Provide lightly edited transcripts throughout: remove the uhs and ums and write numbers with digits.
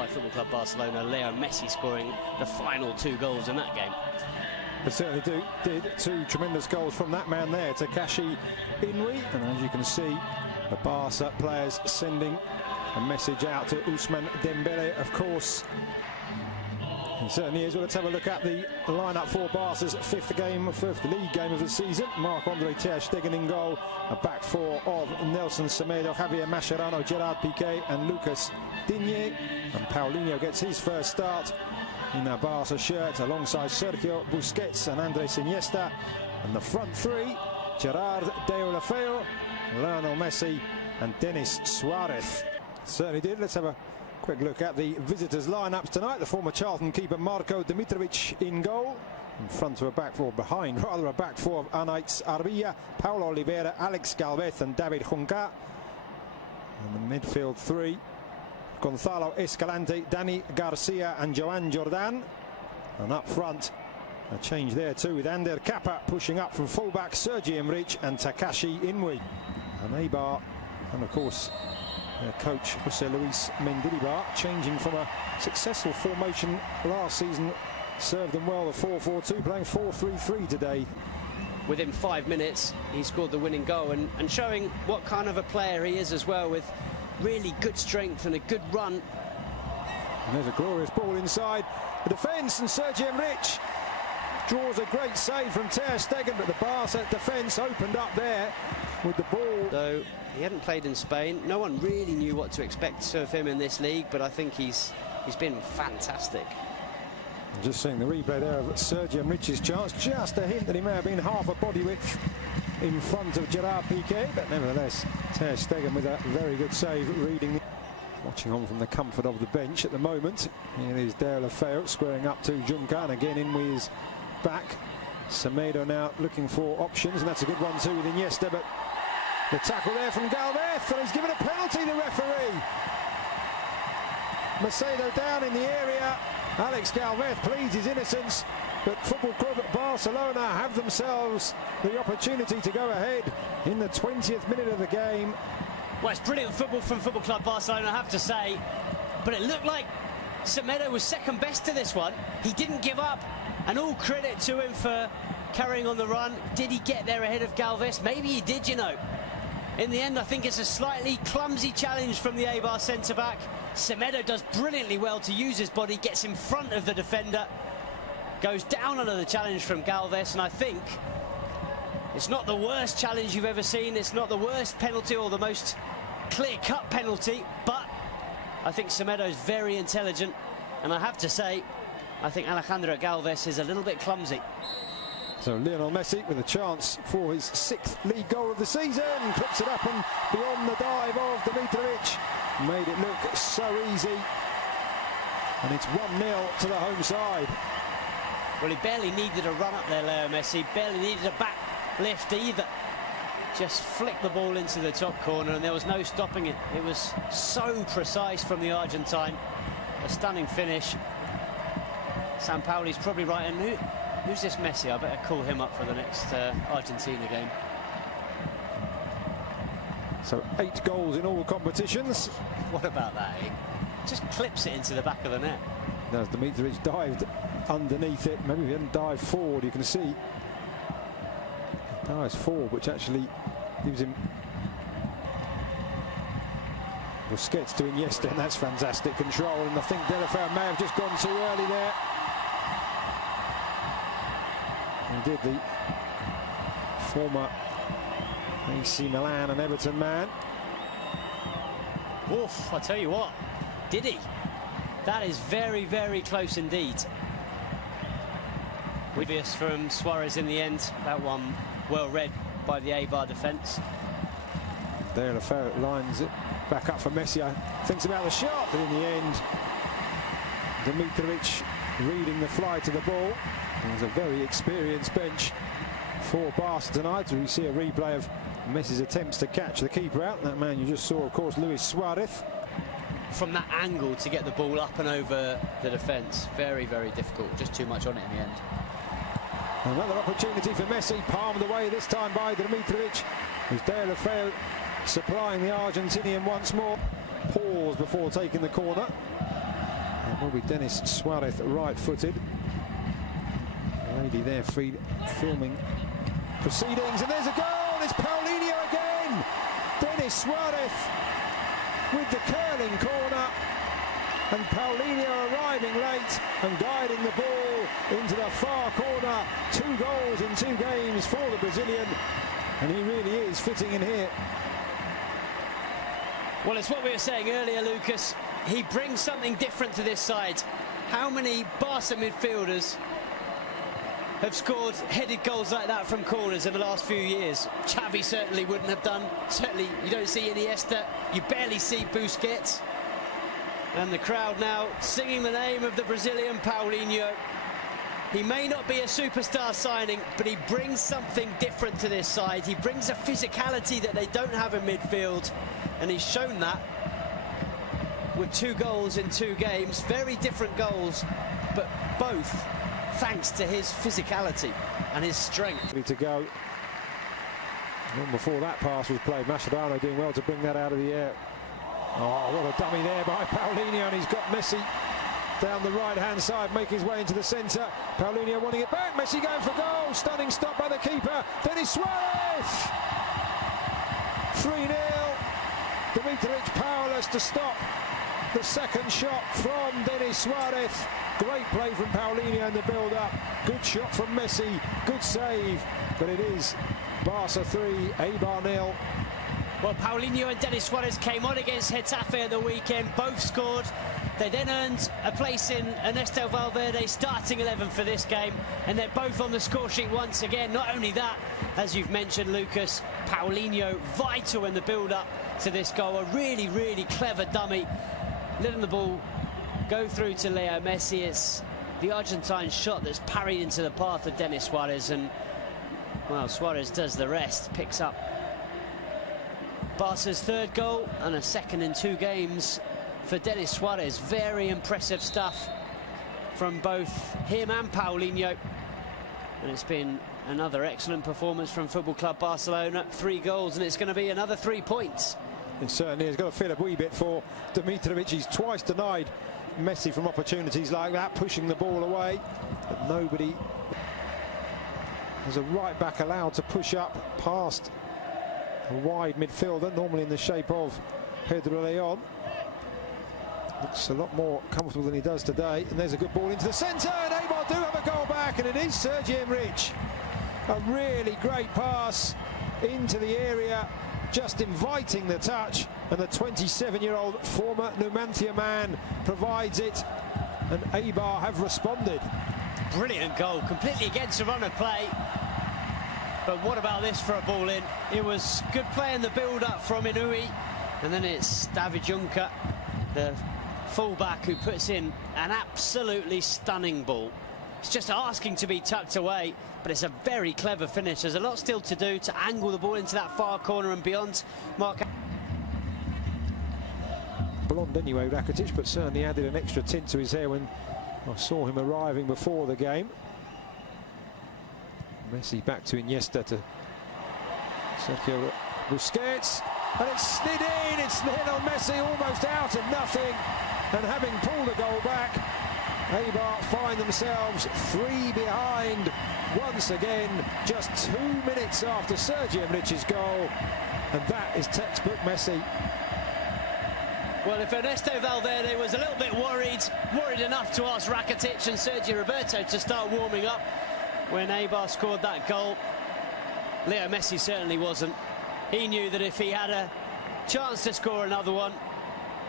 by Football Club Barcelona. Leo Messi scoring the final 2 goals in that game. They certainly did 2 tremendous goals from that man there, Takashi Inui. And as you can see, the Barca players sending a message out to Ousmane Dembele, of course. He certainly is. Well, let's have a look at the lineup for Barca's fifth league game of the season. Marc-Andre ter Stegen in goal. A back 4 of Nelson Semedo, Javier Mascherano, Gerard Piqué and Lucas Digne. And Paulinho gets his first start in a Barca shirt alongside Sergio Busquets and Andres Iniesta. And the front 3, Gerard Deulofeu, Lionel Messi and Denis Suarez. Certainly did. Let's have a quick look at the visitors' lineups tonight. The former Charlton keeper Marko Dimitrovic in goal. In front of a back 4, behind rather, a back 4 of Anaïs Arbilla, Paulo Oliveira, Alex Galvez and David Junca. And the midfield 3, Gonzalo Escalante, Dani Garcia and Joan Jordan. And up front, a change there too, with Ander Kappa pushing up from fullback, Sergi Emrich and Takashi Inui. And Eibar, and of course their coach José Luis Mendilibar, changing from a successful formation last season, served them well, the 4-4-2, playing 4-3-3 today. Within 5 minutes, he scored the winning goal and showing what kind of a player he is as well, with really good strength and a good run. And there's a glorious ball inside the defence, and Sergi Emrich draws a great save from ter Stegen, but the Barca defence opened up there with the ball. Though he hadn't played in Spain, no one really knew what to expect of him in this league, but I think he's been fantastic. Just seeing the replay there of Sergi Emrich's chance, just a hint that he may have been half a body width in front of Gerard Piqué, but nevertheless ter Stegen with a very good save, reading. Watching on from the comfort of the bench at the moment. Here is Deulofeu squaring up to Junca, and again Inui is back. Semedo now looking for options, and that's a good one too with Iniesta, but the tackle there from Galvez, and he's given a penalty, the referee. Macedo down in the area. Alex Galvez pleads his innocence, but Football Club Barcelona have themselves the opportunity to go ahead in the 20th minute of the game. Well, it's brilliant football from Football Club Barcelona, I have to say, but it looked like Semedo was second best to this one. He didn't give up, and all credit to him for carrying on the run. Did he get there ahead of Galvez? Maybe he did, you know. In the end, I think it's a slightly clumsy challenge from the Eibar centre-back. Semedo does brilliantly well to use his body, gets in front of the defender, goes down under the challenge from Galvez, and I think it's not the worst challenge you've ever seen. It's not the worst penalty or the most clear-cut penalty, but I think Semedo's very intelligent, and I have to say, I think Alejandro Galvez is a little bit clumsy. So Lionel Messi with a chance for his 6th league goal of the season, clips it up and beyond the dive of Dimitrovic, made it look so easy, and it's 1-0 to the home side. Well, he barely needed a run up there, Leo Messi, barely needed a back lift either. Just flicked the ball into the top corner and there was no stopping it. It was so precise from the Argentine. A stunning finish. Sampaoli's probably right, and who's this Messi? I better call him up for the next Argentina game. So 8 goals in all competitions. What about that, eh? Just clips it into the back of the net. As Dimitrovic dived underneath it, maybe if he hadn't dived forward, you can see dives forward, which actually gives him Busquets to Iniesta, and that's fantastic control, and I think Deulofeu may have just gone too early there. He did, the former AC Milan and Everton man. Oof, I tell you what, did he? That is very, very close indeed. Obvious from Suarez in the end. That one well read by the Eibar defence. Deulofeu lines it back up for Messi. Thinks about the shot, but in the end, Dimitrovic reading the fly to the ball. There's a very experienced bench for Barca tonight. We see a replay of Messi's attempts to catch the keeper out. That man you just saw, of course, Luis Suarez. From that angle to get the ball up and over the defence, very, very difficult. Just too much on it in the end. Another opportunity for Messi, palmed away this time by Dimitrovic. With Deulofeu supplying the Argentinian once more. Pause before taking the corner. That will be Denis Suarez, right-footed. The lady there filming proceedings, and there's a goal. It's Paulinho again. Denis Suarez with the curling corner, and Paulinho arriving late and guiding the ball into the far corner. 2 goals in 2 games for the Brazilian, and he really is fitting in here. Well, it's what we were saying earlier, Lucas. He brings something different to this side. How many Barca midfielders have scored headed goals like that from corners in the last few years? Xavi certainly wouldn't have done. Certainly you don't see Iniesta. You barely see Busquets. And the crowd now singing the name of the Brazilian Paulinho. He may not be a superstar signing, but he brings something different to this side. He brings a physicality that they don't have in midfield, and he's shown that with 2 goals in 2 games. Very different goals, but both thanks to his physicality and his strength. To go. And before that pass was played, Mascherano doing well to bring that out of the air. Oh, what a dummy there by Paulinho, and he's got Messi down the right-hand side, making his way into the centre. Paulinho wanting it back, Messi going for goal. Stunning stop by the keeper, Denis Suarez! 3-0. Dimitrovic powerless to stop the second shot from Denis Suarez. Great play from Paulinho in the build-up. Good shot from Messi, good save. But it is Barca 3, Eibar 0. Well, Paulinho and Denis Suarez came on against Getafe at the weekend. Both scored. They then earned a place in Ernesto Valverde's starting 11 for this game, and they're both on the score sheet once again. Not only that, as you've mentioned, Lucas, Paulinho vital in the build-up to this goal. A really, really clever dummy, letting the ball go through to Leo Messi. It's the Argentine shot that's parried into the path of Denis Suarez, and, well, Suarez does the rest, picks up Barca's 3rd goal and a 2nd in 2 games for Denis Suarez. Very impressive stuff from both him and Paulinho. And it's been another excellent performance from Football Club Barcelona. 3 goals, and it's going to be another 3 points. It certainly has got to feel a wee bit for Dimitrovic. He's twice denied Messi from opportunities like that, pushing the ball away. But nobody. There's a right back allowed to push up past a wide midfielder, normally in the shape of Pedro Leon. Looks a lot more comfortable than he does today. And there's a good ball into the centre, and Eibar do have a goal back, and it is Sergi Enrich. A really great pass into the area, just inviting the touch, and the 27-year-old former Numancia man provides it, and Eibar have responded. Brilliant goal, completely against the run of play. But what about this for a ball in? It was good play in the build-up from Inui, and then it's David Juncker, the fullback, who puts in an absolutely stunning ball. It's just asking to be tucked away, but it's a very clever finish. There's a lot still to do to angle the ball into that far corner and beyond. Mark. Blonde anyway, Rakitic, but certainly added an extra tint to his hair when I saw him arriving before the game. Messi back to Iniesta, to Sergio Busquets, and it's slid in. It's Lionel Messi almost out of nothing, and having pulled the goal back, Eibar find themselves 3 behind once again, just 2 minutes after Sergi Enrich's goal, and that is textbook Messi. Well, if Ernesto Valverde was a little bit worried enough to ask Rakitic and Sergio Roberto to start warming up when Eibar scored that goal, Leo Messi certainly wasn't. He knew that if he had a chance to score another one,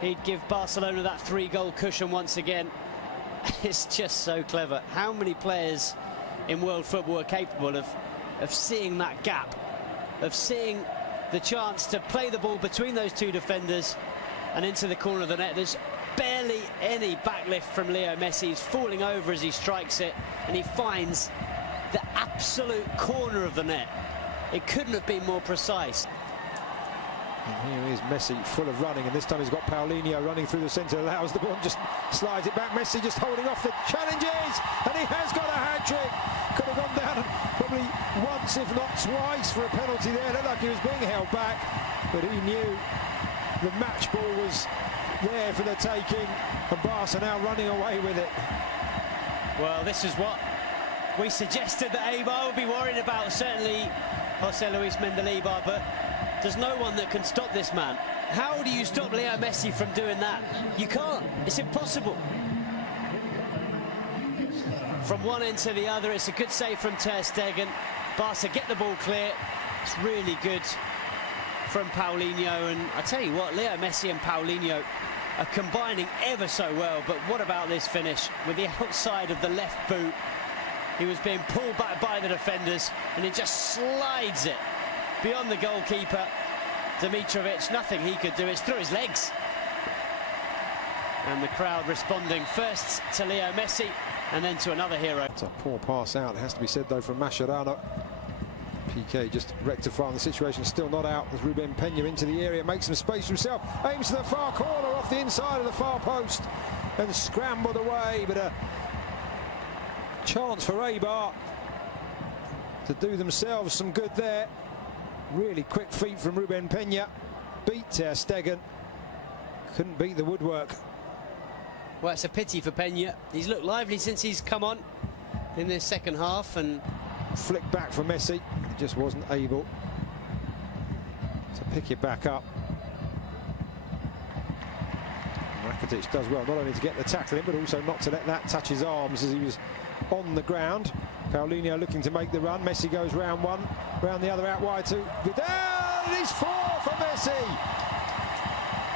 he'd give Barcelona that 3-goal cushion once again. It's just so clever. How many players in world football are capable of seeing that gap, of seeing the chance to play the ball between those 2 defenders and into the corner of the net? There's barely any backlift from Leo Messi. He's falling over as he strikes it, and he finds the absolute corner of the net. It couldn't have been more precise. And here is Messi, full of running, and this time he's got Paulinho running through the centre, allows the ball, just slides it back. Messi just holding off the challenges, and he has got a hat-trick. Could have gone down probably once, if not twice, for a penalty there. Looked like he was being held back, but he knew the match ball was there for the taking, and Barca now running away with it. Well, this is what we suggested that Eibar would be worried about, certainly Jose Luis Mendilibar, but there's no one that can stop this man. How do you stop Leo Messi from doing that? You can't. It's impossible. From one end to the other, it's a good save from Ter Stegen. Barca get the ball clear. It's really good from Paulinho, and I tell you what, Leo Messi and Paulinho are combining ever so well. But what about this finish with the outside of the left boot? He was being pulled back by the defenders, and he just slides it beyond the goalkeeper. Dimitrovic, nothing he could do. It's through his legs. And the crowd responding first to Leo Messi and then to another hero. It's a poor pass out, it has to be said though, from Mascherano. PK just rectifying the situation, still not out as Ruben Peña into the area, makes some space for himself, aims to the far corner off the inside of the far post and scrambled away, but a chance for Eibar to do themselves some good there. Really quick feet from Ruben Peña, beat Ter Stegen, couldn't beat the woodwork. Well, it's a pity for Peña. He's looked lively since he's come on in this second half, and flick back for Messi, he just wasn't able to pick it back up. Rakitic does well not only to get the tackle in, but also not to let that touch his arms as he was on the ground. Paulinho looking to make the run. Messi goes round one, round the other, out wide to Vidal, and he's 4 for Messi.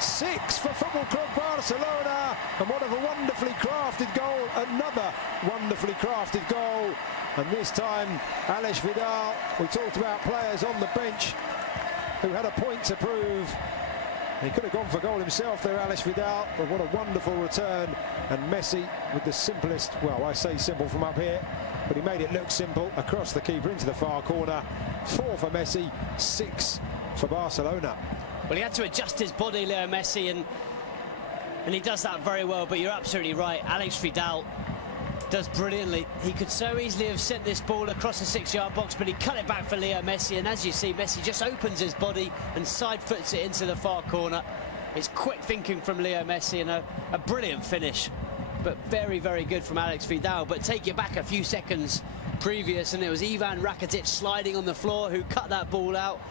6 for Football Club Barcelona, and what a wonderfully crafted goal, another wonderfully crafted goal, and this time Alex Vidal. We talked about players on the bench who had a point to prove. He could have gone for goal himself there, Alex Vidal, but what a wonderful return, and Messi with the simplest, well, I say simple from up here, but he made it look simple, across the keeper into the far corner. 4 for Messi, 6 for Barcelona. Well, he had to adjust his body, Leo Messi, and he does that very well, but you're absolutely right. Alex Vidal does brilliantly. He could so easily have sent this ball across the 6-yard box, but he cut it back for Leo Messi, and as you see, Messi just opens his body and side foots it into the far corner. It's quick thinking from Leo Messi, and a brilliant finish, but very, very good from Alex Vidal. But take you back a few seconds previous, and it was Ivan Rakitic sliding on the floor who cut that ball out.